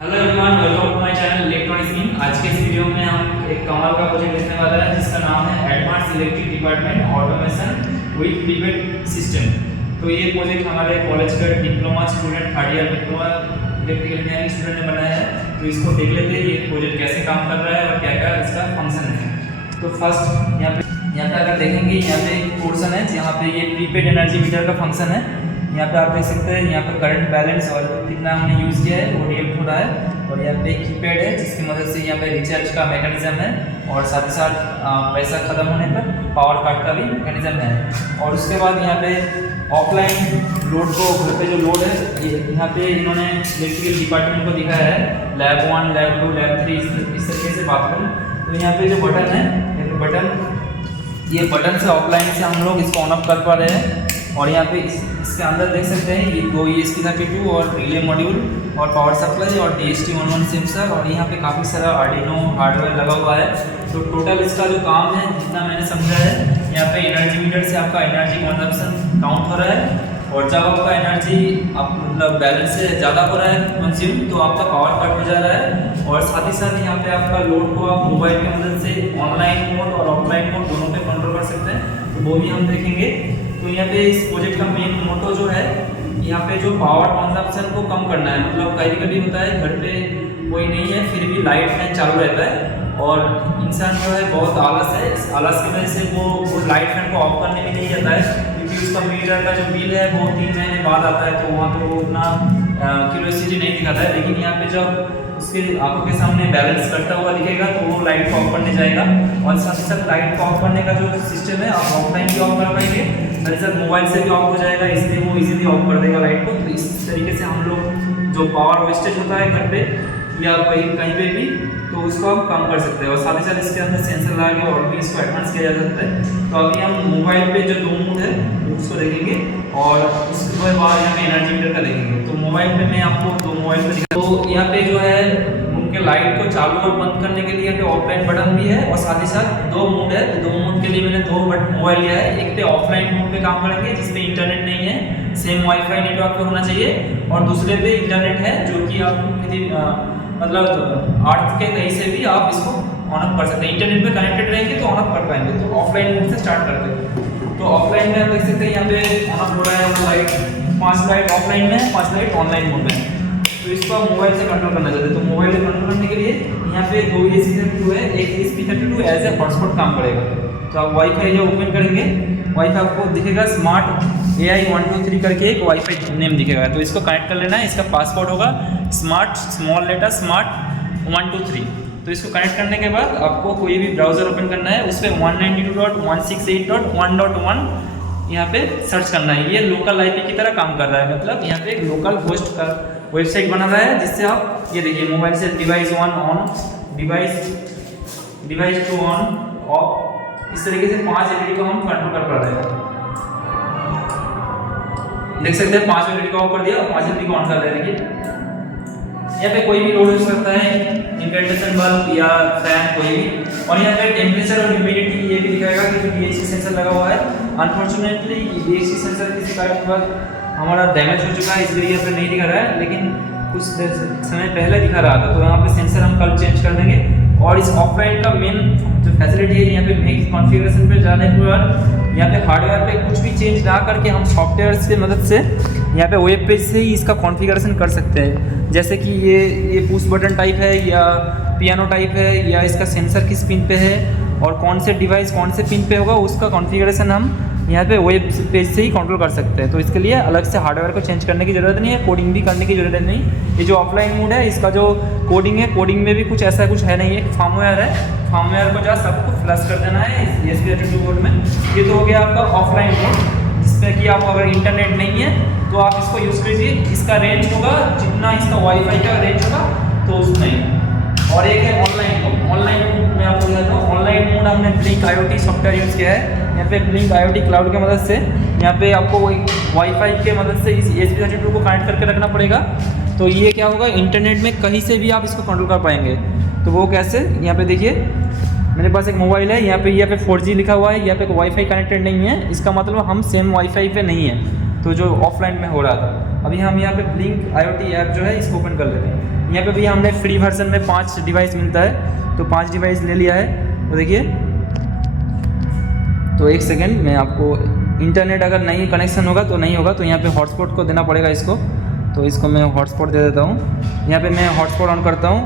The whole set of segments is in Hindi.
Hello everyone, welcome to my channel electronics in. आज के इस वीडियो में हम एक कमाल का प्रोजेक्ट देखने वाला है जिसका नाम है advance electric department automation with prepaid system. तो ये प्रोजेक्ट हमारे कॉलेज का diploma student third year diploma electrical engineering student ने बनाया है। तो इसको देख लेते हैं ये प्रोजेक्ट कैसे काम कर रहा है और क्या क्या इसका फंक्शन है। तो फर्स्ट यहाँ पे अगर देखेंगे, यहाँ पे एक पोर्शन है जहाँ पे ये प्रीपेड एनर्जी मीटर का फंक्शन है। यहाँ पे आप देख सकते हैं, यहाँ पे करंट बैलेंस और कितना हमने यूज़ किया है वो रिएक्ट हो रहा है। और यहाँ पे कीपैड है जिसकी मदद से यहाँ पे रिचार्ज का मैकेनिज्म है और साथ ही साथ पैसा खत्म होने पर पावर कट का भी मैकेनिज्म है। और उसके बाद यहाँ पे ऑफलाइन लोड को, घर पे जो लोड है यहाँ पे इन्होंने इलेक्ट्रिकल डिपार्टमेंट को दिखाया है, लैब 1, लैब 2, लैब 3 इस तरीके से बात करूँ तो यहाँ पे जो बटन है ये बटन से ऑफलाइन से हम लोग इसको ऑन ऑफ कर पा रहे हैं। और यहाँ पे इसके अंदर देख सकते हैं ये 2 ESP32 और रिले मॉड्यूल और पावर सप्लाई और DHT11 सेंसर और यहाँ पे काफ़ी सारा आर्डिनो हार्डवेयर लगा हुआ है। तो टोटल इसका जो काम है जितना मैंने समझा है, यहाँ पे एनर्जी मीटर से आपका एनर्जी कंजम्पशन काउंट हो रहा है और जब आपका एनर्जी मतलब बैलेंस से ज़्यादा हो रहा है कंज्यूम तो आपका पावर कट हो जा रहा है। और साथ ही साथ यहाँ पे आपका लोड को आप मोबाइल की मदद से ऑनलाइन मोड और ऑफलाइन मोड दोनों पे कंट्रोल कर सकते हैं, तो वो भी हम देखेंगे। तो यहाँ पे इस प्रोजेक्ट का मेन मोटो जो है, यहाँ पे जो पावर कंजम्पशन को कम करना है। मतलब कभी कभी होता है घर पे कोई नहीं है फिर भी लाइट फैन चालू रहता है और इंसान जो है बहुत आलस है, इस आलस की वजह से वो लाइट फैन को ऑफ करने में नहीं जाता है क्योंकि उसका मीटर का जो बिल है वो 3 महीने बाद आता है, तो वहाँ पे वो उतना क्यूरियोसिटी नहीं दिखाता है। लेकिन यहाँ पे जब उसके आंखों के सामने बैलेंस करता हुआ दिखेगा तो वो लाइट को ऑफ करने जाएगा। और साथ ही साथ लाइट को ऑफ करने का जो सिस्टम है आप ऑफलाइन भी ऑफ कर पाएंगे, साथ ही साथ मोबाइल से भी ऑफ हो जाएगा, इसलिए वो इजीली ऑफ कर देगा लाइट को। तो इस तरीके से हम लोग जो पावर वेस्टेज होता है घर पे या कहीं पे भी तो उसको हम कम कर सकते हैं। और साथ ही साथ इसके अंदर सेंसर लगा के और भी इसको एडवांस किया जा सकता है। तो अभी हम मोबाइल पे जो 2 मोड है उसको देखेंगे और उसके बाद यहाँ पे एनर्जी मीटर का देखेंगे। तो मोबाइल पे मैं आपको 2 मोबाइल पे दिखा, तो यहाँ पे जो है उनके लाइट को चालू और बंद करने के लिए यहाँ पे ऑफलाइन बटन भी है और साथ ही साथ 2 मोड है। तो 2 मोड के लिए मैंने 2 मोबाइल लिया है। एक पे ऑफलाइन मोड पे काम करेंगे जिसपे इंटरनेट नहीं है, सेम वाईफाई नेटवर्क पे होना चाहिए, और दूसरे पे इंटरनेट है जो कि आप मतलब अर्थ के कहीं से भी आप इसको ऑन ऑफ कर सकते हैं। इंटरनेट पे कनेक्टेड रहेंगे तो ऑन ऑफ कर पाएंगे। तो ऑफलाइन मोड से स्टार्ट करते हैं। तो ऑफलाइन में आप देख सकते हैं यहाँ पे ऑन ऑफ हो रहा है लाइट, 5 लाइट ऑफलाइन में है, 5 लाइट ऑनलाइन मोड में है। तो इसको आप मोबाइल से कंट्रोल करना चाहते हैं तो मोबाइल से कंट्रोल करने के लिए यहाँ पे 2 ESP32 है, एक ESP32 एज ए हॉटस्पॉट काम करेगा। तो आप वाईफाई जो ओपन करेंगे, वाईफाई आपको दिखेगा स्मार्ट AI 123 करके एक वाईफाई नेम दिखेगा। तो इसको कनेक्ट कर लेना है। इसका पासवर्ड होगा स्मार्ट स्मॉल लेटर स्मार्ट 123। तो इसको कनेक्ट करने के बाद आपको कोई भी ब्राउज़र ओपन करना है, उस पर 192.168.1.1 यहाँ पे सर्च करना है। ये लोकल IP की तरह काम कर रहा है, मतलब यहाँ पे एक लोकल होस्ट का वेबसाइट बना रहा है जिससे आप ये देखिए मोबाइल से device 1 on, device 2 on off, इस तरीके से 5 LED को हम कंट्रोल कर पा रहे हैं। देख सकते हैं 5 LED को ऑफ कर दिया और 5 LED को ऑन कर दिया। देखिए यहाँ पे कोई भी लोड हो सकता है, इंकैंडेशन बल्ब या फैन कोई भी। और यहाँ पे टेम्परेचर और ह्यूमिडिटी ये भी दिखाएगा कि DHT सेंसर लगा हुआ है। अनफॉर्चुनेटली DHT सेंसर किसी कारण हमारा डैमेज हो चुका है, इसलिए यहाँ पे नहीं दिखा रहा है, लेकिन कुछ समय पहले दिखा रहा था। तो यहाँ पे सेंसर हम कल चेंज कर देंगे। और इस ऑफलाइन का मेन जो फैसिलिटी है, यहाँ पे मेक कॉन्फ़िगरेशन पे जाने के बाद यहाँ पे हार्डवेयर पे कुछ भी चेंज ना करके हम सॉफ्टवेयर की मदद से यहाँ पे वेब पेज से ही इसका कॉन्फ़िगरेशन कर सकते हैं। जैसे कि ये पुश बटन टाइप है या पियानो टाइप है या इसका सेंसर किस पिन पे है और कौन से डिवाइस कौन से पिन पे होगा, उसका कॉन्फ़िगरेशन हम यहाँ पे वेब पेज से ही कंट्रोल कर सकते हैं। तो इसके लिए अलग से हार्डवेयर को चेंज करने की ज़रूरत नहीं है, कोडिंग भी करने की ज़रूरत नहीं। ये जो ऑफलाइन मोड है इसका जो कोडिंग है, कोडिंग में भी कुछ ऐसा कुछ है नहीं है, फार्मवेयर है, फार्मवेयर को जो सबको फ्लश कर देना है ESP32 बोर्ड में। ये तो हो गया आपका ऑफलाइन मोड, जिसमें कि आप अगर इंटरनेट नहीं है तो आप इसको यूज़ कीजिए। इसका रेंज होगा जितना इसका वाईफाई का रेंज होगा तो उतना ही। और एक है ऑनलाइन मोड। ऑनलाइन मोड मैं आपको बताता हूँ। ऑनलाइन मोड हमने ब्लिंक IoT सॉफ्टवेयर यूज़ किया है। यहाँ पे ब्लिंक IoT क्लाउड की मदद से यहाँ पे आपको वाईफाई के मदद से इस ESP32 को कनेक्ट करके रखना पड़ेगा। तो ये क्या होगा, इंटरनेट में कहीं से भी आप इसको कंट्रोल कर पाएंगे। तो वो कैसे, यहाँ पे देखिए मेरे पास एक मोबाइल है, यहाँ पे 4G लिखा हुआ है, यहाँ पे वाईफाई कनेक्टेड नहीं है, इसका मतलब हम सेम वाईफाई पे नहीं है, तो जो ऑफलाइन में हो रहा था। अभी हम यहाँ पे ब्लिंक IoT ऐप जो है इसको ओपन कर लेते हैं। यहाँ पे भैया हमने फ्री वर्जन में 5 डिवाइस मिलता है, तो 5 डिवाइस ले लिया है। तो देखिए, तो एक सेकेंड, मैं आपको इंटरनेट अगर नहीं कनेक्शन होगा तो नहीं होगा, तो यहाँ पे हॉटस्पॉट को देना पड़ेगा इसको। तो इसको मैं हॉटस्पॉट दे देता हूँ। यहाँ पे मैं हॉटस्पॉट ऑन करता हूँ,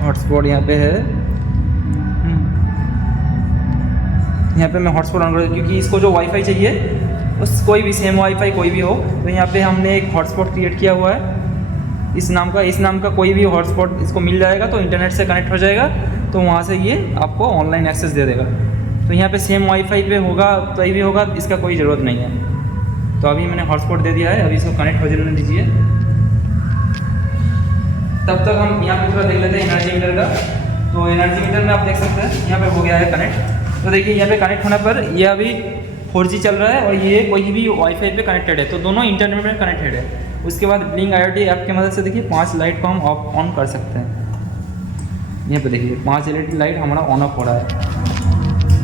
हॉटस्पॉट यहाँ पे है, यहाँ पे मैं हॉटस्पॉट ऑन करता हूँ क्योंकि इसको जो वाईफाई चाहिए उस कोई भी सेम वाईफाई कोई भी हो। तो यहाँ पे हमने एक हॉटस्पॉट क्रिएट किया हुआ है इस नाम का कोई भी हॉटस्पॉट इसको मिल जाएगा, तो इंटरनेट से कनेक्ट हो जाएगा, तो वहाँ से ये आपको ऑनलाइन एक्सेस दे देगा। तो यहाँ पे सेम वाईफाई पे होगा तो भी होगा, इसका कोई ज़रूरत नहीं है। तो अभी मैंने हॉटस्पॉट दे दिया है, अभी इसको कनेक्ट हो जाने दीजिए। तब तक हम यहाँ पे थोड़ा देख लेते हैं एनर्जी मीटर का। तो एनर्जी मीटर में आप देख सकते हैं यहाँ पे हो गया है कनेक्ट। तो देखिए यहाँ पे कनेक्ट होने पर ये अभी 4G चल रहा है और ये कोई भी वाईफाई पे कनेक्टेड है, तो दोनों इंटरनेट में कनेक्टेड है। उसके बाद ब्लिंक IoT ऐप की मदद से देखिए 5 लाइट को हम ऑफ ऑन कर सकते हैं। यहाँ पे देखिए 5 LED लाइट हमारा ऑन ऑफ हो रहा है,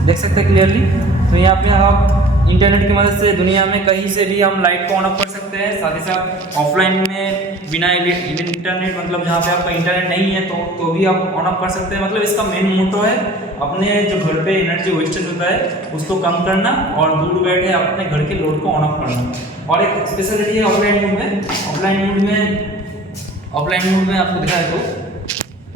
देख सकते हैं क्लियरली। तो यहाँ पे आप इंटरनेट की मदद से दुनिया में कहीं से भी हम लाइट को ऑन ऑफ कर सकते हैं। साथ ही साथ ऑफलाइन में बिना इंटरनेट, मतलब जहाँ पे आपका इंटरनेट नहीं है तो भी आप ऑन ऑफ कर सकते हैं। मतलब इसका मेन मोटो है अपने जो घर पे एनर्जी वेस्टेज होता है उसको कम करना और दूर बैठे अपने घर के लोड को ऑन ऑफ करना। और एक स्पेशलिटी है ऑफलाइन मोड में। ऑफलाइन मोड में आपको दिखाया तो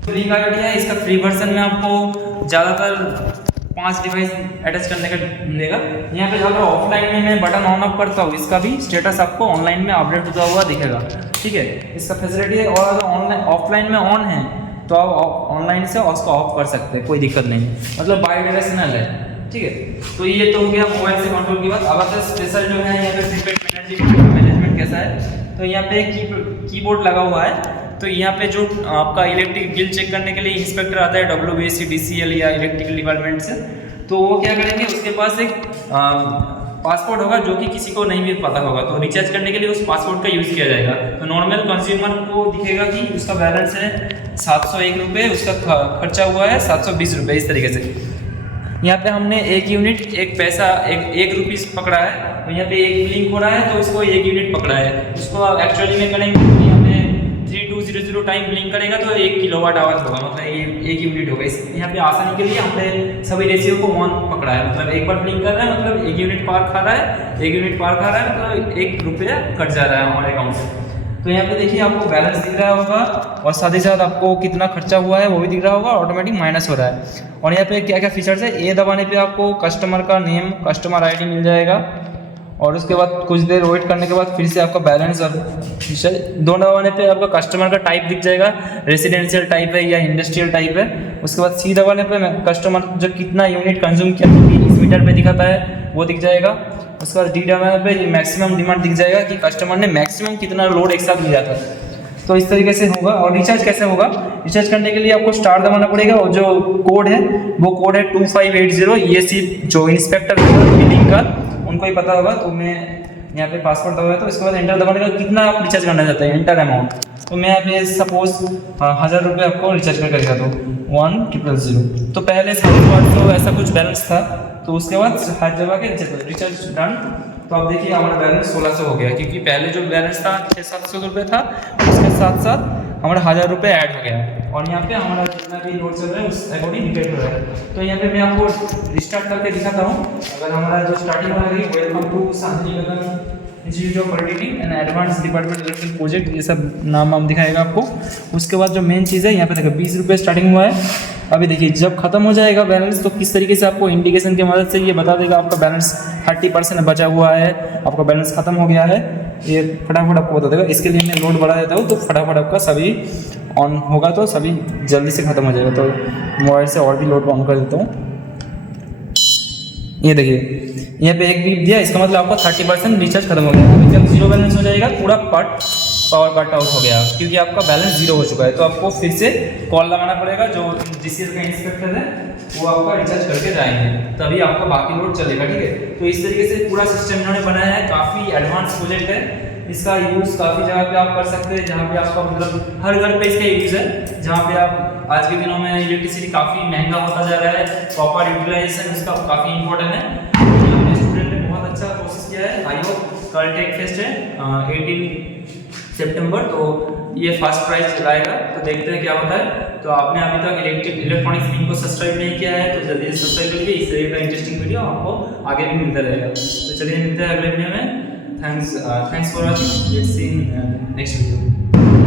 ब्लिंक IoT है, इसका फ्री वर्जन में आपको ज़्यादातर 5 डिवाइस अटैच करने का मिलेगा। यहाँ पे अगर ऑफलाइन में मैं बटन ऑन ऑफ करता हूँ, इसका भी स्टेटस आपको ऑनलाइन में अपडेट होता हुआ दिखेगा, ठीक है, इसका फैसिलिटी है। और अगर ऑनलाइन ऑफलाइन में ऑन है तो आप ऑनलाइन से उसको ऑफ कर सकते हैं, कोई दिक्कत नहीं है, मतलब बाई डायरेक्शनल है, ठीक है। तो ये तो हो गया मोबाइल से कंट्रोल की बात। अब आता है स्पेशल जो है यहाँ पे प्रीपेड एनर्जी मैनेजमेंट कैसा है। तो यहाँ पे कीबोर्ड लगा हुआ है। तो यहाँ पे जो आपका इलेक्ट्रिक बिल चेक करने के लिए इंस्पेक्टर आता है WBC DCL या इलेक्ट्रिकल डिपार्टमेंट से, तो वो क्या करेंगे, उसके पास एक पासवर्ड होगा जो कि किसी को नहीं भी पता होगा, तो रिचार्ज करने के लिए उस पासवर्ड का यूज़ किया जाएगा। तो नॉर्मल कंज्यूमर को दिखेगा कि उसका बैलेंस है 701 रुपये, उसका खर्चा हुआ है 720 रुपये, इस तरीके से। यहाँ पे हमने 1 यूनिट 1 पैसा 1 रुपीज़ पकड़ा है। तो यहाँ पे 1 ब्लिंक हो रहा है तो उसको 1 यूनिट पकड़ा है। उसको एक्चुअली में करेंगे तो यहाँ पे 3200 टाइम ब्लिंक करेगा तो 1 किलोवाट आवर होगा, मतलब ये 1 यूनिट होगा। इस यहाँ पे आसानी के लिए हमने सभी रेशियो को 1 पकड़ा है, मतलब एक बार ब्लिंक कर रहा है मतलब 1 यूनिट पार खा रहा है, 1 यूनिट पार खा रहा है मतलब 1 रुपया कट जा रहा है हमारे अकाउंट से। तो यहाँ पे देखिए आपको बैलेंस दिख रहा होगा और साथ ही साथ आपको कितना खर्चा हुआ है वो भी दिख रहा होगा, ऑटोमेटिक माइनस हो रहा है। और यहाँ पे क्या क्या फीचर्स है, ये दबाने पे आपको कस्टमर का नेम, कस्टमर ID मिल जाएगा और उसके बाद कुछ देर वेट करने के बाद फिर से आपका बैलेंस और फीचर दो दबाने पे आपका कस्टमर का टाइप दिख जाएगा, रेसिडेंशियल टाइप है या इंडस्ट्रियल टाइप है। उसके बाद C दबाने पे कस्टमर जो कितना यूनिट कंज्यूम किया इस मीटर पे दिखाता है वो दिख जाएगा। उसके बाद D दबाने पे मैक्सिमम डिमांड दिख जाएगा कि कस्टमर ने मैक्सिमम कितना लोड एक साथ लिया था। तो इस तरीके से होगा। और रिचार्ज कैसे होगा, रिचार्ज करने के लिए आपको स्टार दबाना पड़ेगा और जो कोड है वो कोड है 2580। ये सिर्फ जो इंस्पेक्टर बिलिंग का उनको ही पता होगा। तो मैं यहाँ पे पासवर्ड दबाया, तो इसके बाद एंटर दबाने का कितना आप रिचार्ज करना चाहते हैं, एंटर अमाउंट। तो मैं यहाँ पे सपोज 1000 रुपये आपको रिचार्ज करके दिखा दूँ 1000। तो पहले 850 ऐसा कुछ बैलेंस था, तो उसके बाद हाथ दबा के रिचार्ज डन। तो आप देखिए हमारा बैलेंस 1600 हो गया, क्योंकि पहले जो बैलेंस था 600-700 रुपये था, उसके साथ साथ हमारा 1000 रुपये ऐड हो गया। और यहाँ पे हमारा जितना भी लोड चल रहा है उस अकॉर्डिंग डिपेंड हो रहा है। तो यहाँ पे मैं आपको रिस्टार्ट करके दिखाता हूँ। अगर हमारा जो स्टार्टिंग वाला है, welcome to Shantiniketan institute of auditing and advance department electrical project, ये सब नाम दिखाएगा आपको। उसके बाद जो मेन चीज़ है यहाँ पे देखो 20 रुपये स्टार्टिंग हुआ है। अभी देखिए जब खत्म हो जाएगा बैलेंस तो किस तरीके से आपको इंडिकेशन की मदद से ये बता देगा आपका बैलेंस 30% बचा हुआ है, आपका बैलेंस खत्म हो गया है, ये फटाफट आपको बता देगा। इसके लिए मैं लोड बढ़ा देता हूँ तो फटाफट आपका सभी ऑन होगा, तो सभी जल्दी से खत्म हो जाएगा। तो मोबाइल से और भी लोड ऑन कर देता हूँ। ये देखिए यहाँ पे 1 बीप दिया, इसका मतलब आपका 30% रिचार्ज खत्म हो गया। जब 0 बैलेंस हो जाएगा पूरा पावर कट आउट हो गया, क्योंकि आपका बैलेंस 0 हो चुका है। तो आपको फिर से कॉल लगाना पड़ेगा, जो DCL का इंस्पेक्टर है वो आपका रिचार्ज करके जाएंगे, तभी आपका बाकी लोड चलेगा, ठीक है। तो इस तरीके से पूरा सिस्टम इन्होंने बनाया है, काफ़ी एडवांस प्रोजेक्ट है। इसका यूज़ काफ़ी जगह पे आप कर सकते हैं, जहाँ पे आपका मतलब हर घर पे इसका यूज़ है। जहाँ पे आप आज के दिनों में इलेक्ट्रिसिटी काफ़ी महंगा होता जा रहा है, प्रॉपर यूटिलाइजेशन इसका काफ़ी इंपॉर्टेंट है। स्टूडेंट ने बहुत अच्छा कोशिश किया है। आई होप कल टेक फेस्ट है 18 सितंबर, तो ये फर्स्ट प्राइज दिलाएगा। तो देखते हैं क्या होता है। तो आपने अभी तक इलेक्ट्रॉनिक्स विंग को सब्सक्राइब नहीं किया है तो जल्दी से सब्सक्राइब करिए, इस तरह का इंटरेस्टिंग वीडियो आपको आगे भी मिलता रहेगा। तो चलिए मिलते हैं अगले वीडियो में। Thanks for watching, let's see in next video.